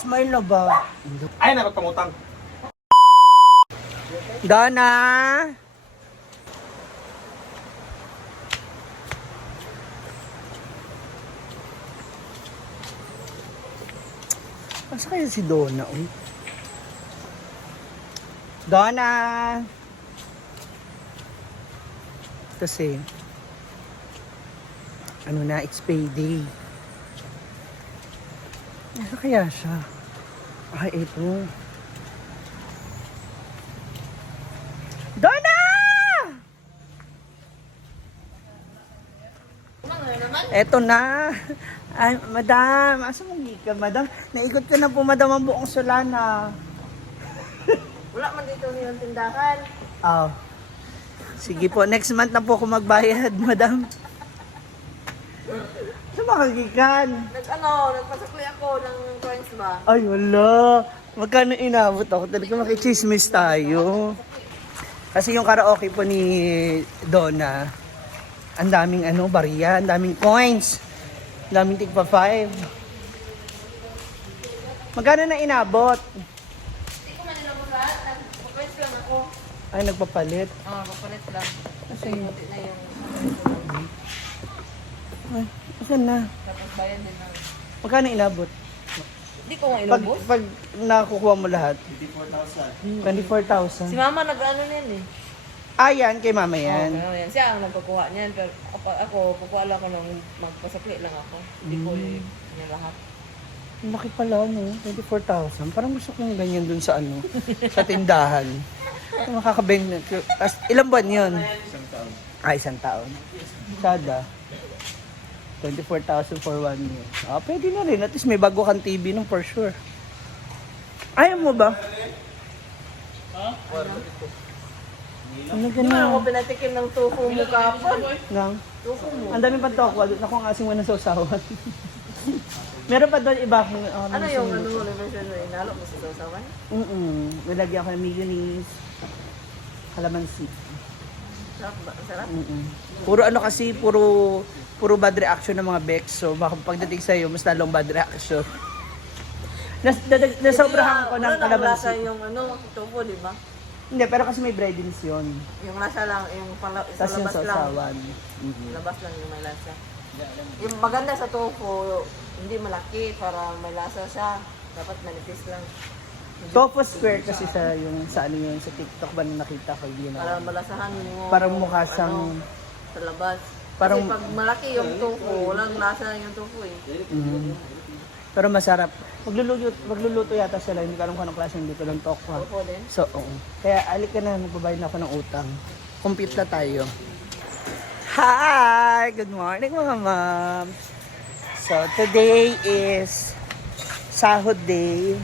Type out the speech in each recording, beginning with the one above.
Smile na ba? Ay, nakapangutang. Donna! Asa kaya si Donna? Uy? Donna! Kasi, ano na, it's payday. Asa kaya siya? Ay, ito. Donna! Eto na. Ay, madam. Asa mo ka, madam? Naikot ka na po, madam, ang buong Solana. Wala man dito yung tindahan. Oh. Sige po, next month na po ako magbayad, madam. Sa makagikan? Nagpasakli ako ng coins ba? Ay, wala. Magkano inabot ako? Talaga makichismis tayo. Kasi yung karaoke po ni Donna, ang daming bariya, ang daming coins. Ang daming tigpa 5. Magkano na inabot? Hindi ko man nilabot lahat. Nag-coins lang ako. Ay, nagpapalit. Papalit lang. Kasi, Buti na yung ay, asan na? tapos bayan din na. Magkano inabot? Hindi ko nga Pag, ilubos. pag nakukuha mo lahat? 24,000. 24,000. Si mama nag-ano niyan eh. Ah, yan, kay mama yan. Oo, yan. Siya ang nagkukuha niyan. Pero ako, kukuha lang ako nung magpasakli lang ako. Hindi ko niya lahat. Ang laki pala, no? 24,000. Parang gusto ko yung ganyan dun sa sa tindahan. Makakabeng na. Ilang buwan yun? Isang taon. Ah, isang taon. Sada. 24,000 for 1 year. Ah, pwede na rin. At least may bago kang TV nung for sure. Ayaw mo ba? Ano Hindi mo ako gano'n? pinatikim ng tofu mo kapon. Lang. Tofu mo. Ang dami pa toko. Naku ang asing mo ng sausawan. Meron pa doon iba. Ano yung reversion mo? Inalo mo sa sausawan? Nilagyan ko ng mayonnaise. Calamansi. Sarap ba? Sarap? Puro kasi, puro bad reaction ng mga Bex. So, baka pagdating sa'yo, mas lalong bad reaction. Nasobrahan ko ng Wala nang lasa calamansi. yung tofu, di ba? Hindi, pero kasi may breadings yun. Yung lasa lang, yung sa Tapos yung labas lang. sausawan. Labas lang yung may lasa. Yung maganda sa tofu, hindi malaki para may lasa siya. Dapat manipis lang. Tofu square kasi sa ano yun, sa TikTok ba na nakita ko yun. Para malasahan mo. Parang mukha siyang... sa labas. Parang- Kasi pag malaki yung tofu, walang lasa yung tofu eh. Pero masarap. Magluluto yata sila. Hindi ko alam kung anong klase dito ng tokwa. Tofu din. So, oo. Kaya alik ka na, magbabayad na ako ng utang. Compute na tayo. Hi! Good morning mga ma'am. So, today is sahod day.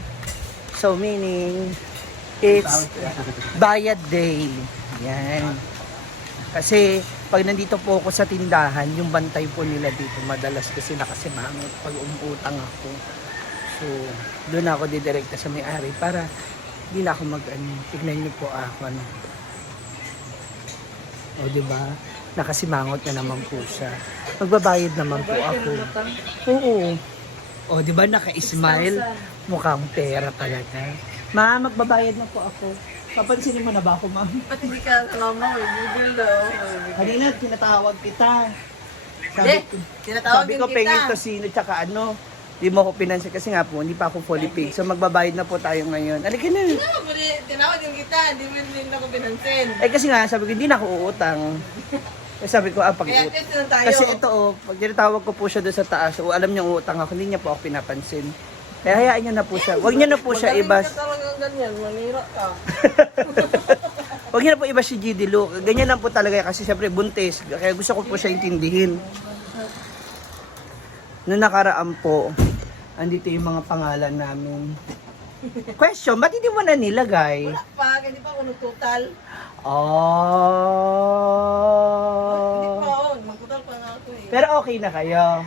So, meaning, it's bayad day. Yan. Kasi, pag nandito po ako sa tindahan, yung bantay po nila dito, madalas kasi nakasimangot pag umuutang ako. So, doon ako didirekta sa may-ari para hindi na ako tignan niyo po ako. O, diba? Nakasimangot na naman po siya. Magbabayad naman po ako. Oo. O, diba? Naka-smile. Mukhang pera talaga. Ma, magbabayad na po ako. Papansinin mo na ba ako, ma'am? Ba't hindi ka kalama ko? Bibili daw. Kanina, tinatawag kita. Hindi, tinatawag Sabi din ko, kita. pengin kasino, tsaka Di mo ako pinansin kasi nga po, hindi pa ako fully paid. So, magbabayad na po tayo ngayon. Alika na. Tinawag din kita, hindi mo din ako pinansin. Eh, kasi nga, sabi ko, hindi na ako uutang. Eh, sabi ko, pag Kaya test na tayo. Kasi ito, pag tinatawag ko po siya doon sa taas, alam niya uutang ako, hindi niya po ako pinapansin. Kaya hayaan niya na po siya. Huwag niya na po siya ibas. Magaling ka talagang ganyan, manira ka. Huwag niya na po iba si GD Luke. Ganyan lang po talaga kasi siyempre buntis. Kaya gusto ko po siya intindihin. Noong nakaraan po, andito yung mga pangalan namin. Question, ba't hindi mo na nilagay? Wala pa, hindi pa ako nagtotal. Hindi Oh. pa ako, magtotal pa nga ako eh. Pero okay na kayo.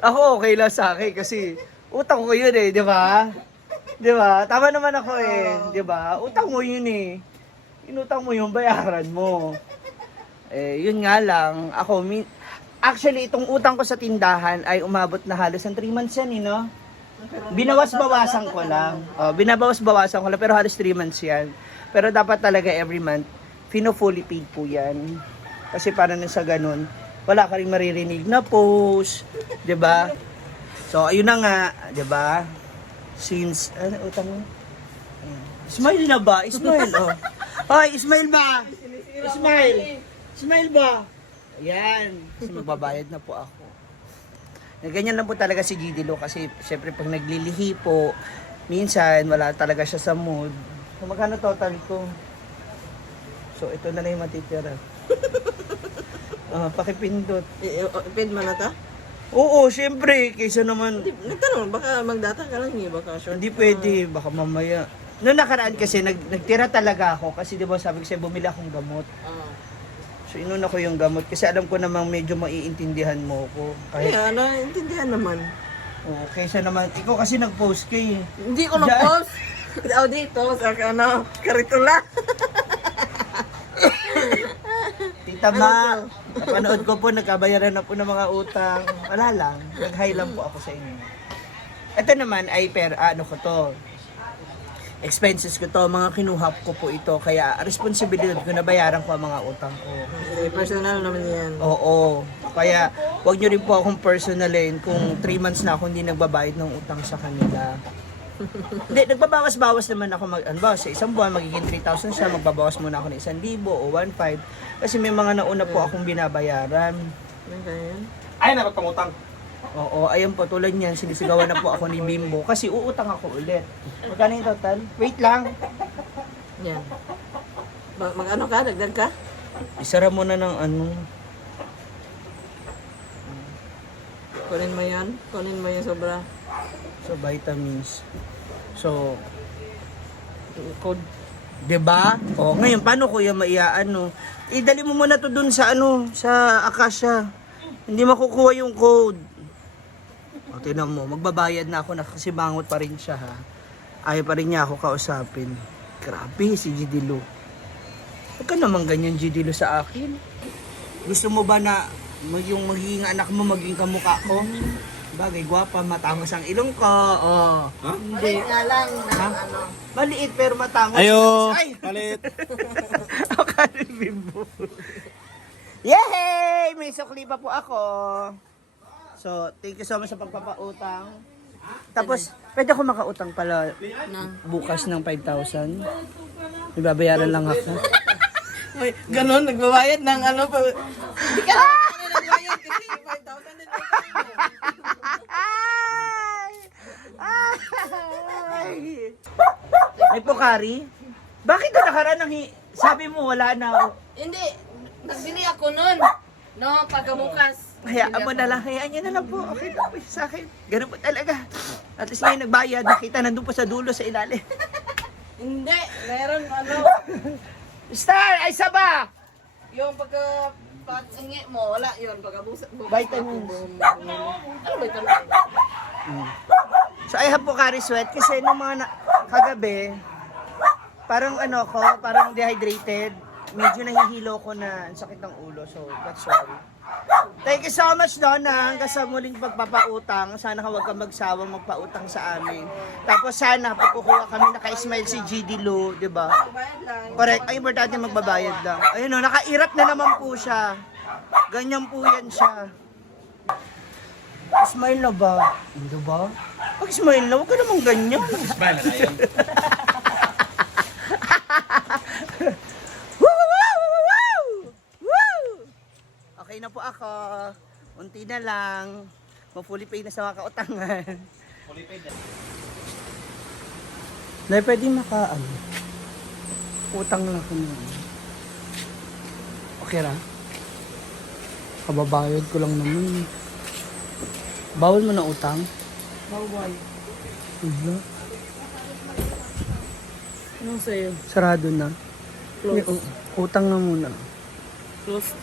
Ako okay lang sa akin kasi utang ko yun eh, di ba? Di ba? Tama naman ako eh, di ba? Utang mo yun eh. Inutang mo yung bayaran mo. Eh, yun nga lang, ako, Actually, itong utang ko sa tindahan ay umabot na halos ng 3 months yan, eh, no? Binawas-bawasan ko lang. Oh, binabawas-bawasan ko lang, pero halos 3 months yan. Pero dapat talaga every month, fully paid po yan. Kasi para na sa ganun, wala ka rin maririnig na post, 'di ba? So, ayun na nga, 'di ba? Since, ano, utang mo? Smile na ba? Smile, oh. Hoy, smile ba? Smile. Smile ba? Ayan. Kasi magbabayad na po ako. Ganyan lang po talaga si Gidilo kasi syempre pag naglilihi po, minsan wala talaga siya sa mood. So, magkano total ko? So, ito na lang yung matitira. Pakipindot. Pin mo na ta? Oo, syempre. Kaysa naman, Nagtanong, baka magdata ka lang, baka short. hindi pwede. Baka mamaya. Noong nakaraan kasi, nagtira talaga ako. Kasi di ba sabi ko sa'yo, bumili akong gamot. So, inuna ko yung gamot. Kasi alam ko namang medyo maiintindihan mo ko. Kahit, Kaya, intindihan naman. kaysa naman, ikaw kasi nag-post ka eh. Hindi ko na-post. Dito, sa karitula. Tita Ma, napanood ko po, nagkabayaran na po ng mga utang. Wala lang, nag-hi lang po ako sa inyo. Ito naman ay ano ko to, expenses ko to, mga kinuha ko po ito. Kaya responsibilidad ko na bayaran ko ang mga utang ko. Personal naman yan. Oo, kaya wag nyo rin po akong personalin kung 3 months na ako hindi nagbabayad ng utang sa kanila. Hindi, nagbabawas-bawas naman ako sa isang buwan, magiging 3,000 siya, magbabawas muna ako ng 1,000 o 1,500. Kasi may mga nauna po akong binabayaran. Ay, dapat pangutang. Oo, ayun po, tulad niyan, sinisigawan na po ako ni Bimbo kasi uutang ako ulit. Magkano yung total? Wait lang. Yan. Mag-ano ka? Dagdag ka? Isara mo na ng ano. Kunin mo yan? Kunin mo yung sobra? So, vitamins. So, code. Diba? O, ngayon, paano ko yung maiaano? Dali mo muna to dun sa sa Akasha. Hindi makukuha yung code. O, tinan mo, magbabayad na ako na kasi bangot pa rin siya, ha. Ayaw pa rin niya ako kausapin. Grabe, si Gidilo. Huwag ka naman ganyan, Gidilo, sa akin. Gusto mo ba na yung magiging anak mo maging kamukha ko? Bagay, gwapa, matangos ang ilong ko. Oh. Ha? Hindi. Nga lang na Ha? Maliit pero matangos. Ayo! Ay! Palit! Ako Bimbo. Yay! May sukli pa po ako. So, thank you so much sa pagpapautang. Tapos, pwede ako makautang pala bukas ng 5,000. Ibabayaran lang ako. Uy, ganun, nagbabayad ng ano pa. Hindi ka nagbayad kasi 5,000 din. Ay, Pokari? Bakit na nakaraan sabi mo wala na? Hindi, nagbili ako nun. No, pagkabukas. Hayaan mo na lang, hayaan nyo na lang po. Okay lang po sa akin. Ganun po talaga. At least ngayon nagbayad, nakita nandun po sa dulo sa ilalim. Hindi, meron ano. Star, ay saba! Yung pagka-patingi mo, wala yun. Pagkabukas. Vitamins. Ano vitamin? So I have Pocari Sweat kasi nung mga kagabi, parang parang dehydrated. Medyo nahihilo ko na ang sakit ng ulo. So that's why. Thank you so much, Donna, hanggang sa muling pagpapautang. Sana huwag kang magsawang magpautang sa amin. Tapos sana pagkukuha kami naka-smile si GD Lu, di ba? Bayad lang. Correct. Ay, importante magbabayad lang. Ayun o, nakairap na naman po siya. Ganyan po yan siya. Smile na ba? Hindi ba? Pag smile na, huwag ka naman ganyan. Smile na yun. Woo! Woo! Woo! Woo! Okay na po ako. Unti na lang. Ma-fully paid na sa mga kautangan. Fully paid na. Nay, pwede utang lang ako na. Okay ra? Kababayad ko lang naman. Bawal mo na utang? Bawal. Wala. Anong sa'yo? Sarado na. Close. Utang na muna. Close.